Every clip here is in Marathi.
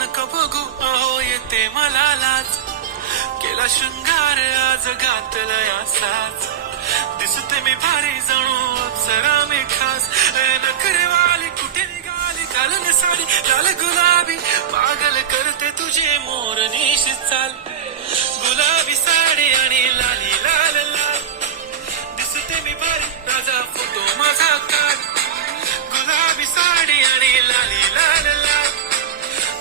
नका बघू अहो येते मला लाज केला शृंगार आज घातलाय असाच दिसते मी भारी जणू अप्सरा मी खास नखरेवाली कुठे निघाली घालून साडी लाल गुलाबी पागल करते तुझे मोरनीश चाल गुलाबी साडी आणि लाली लाल लाल दिसते मी भारी राजा फोटो माझा काढ गुलाबी साडी आणि लाली लाल लाल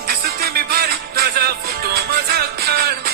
दिसते मी भारी राजा फोटो माझा काढ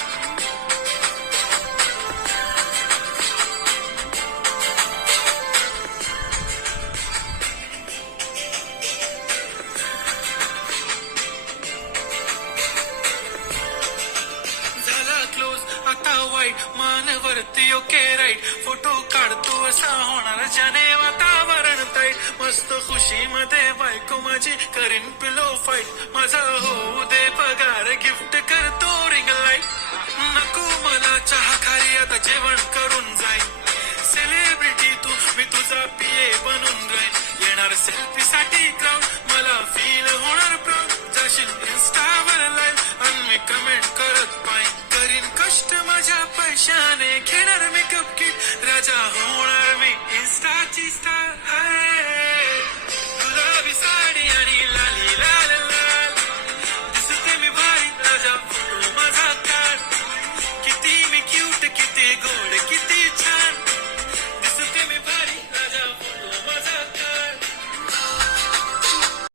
आता वाईट मानवरती ओके राईट फोटो काढतो असा होणार ज्याने वातावरण ताईट मस्त खुशी मध्ये बायको माझी करीन पिलो फाईट माझा होऊ दे पगार गिफ्ट करतो रिंग लाईट नको मला चहा खारी आता जेवण करून जाईल सेलिब्रिटी तू मी तुझा पीए बनून राहील येणार सेल्फी साठी क्राऊड मला फील होणार प्राऊड जाशील इन्स्टावर लाईव्ह आणि मी कमेंट करत पाहिजे करीन कष्ट माझ्या पैशाने घेणार मेकअप किट राजा हो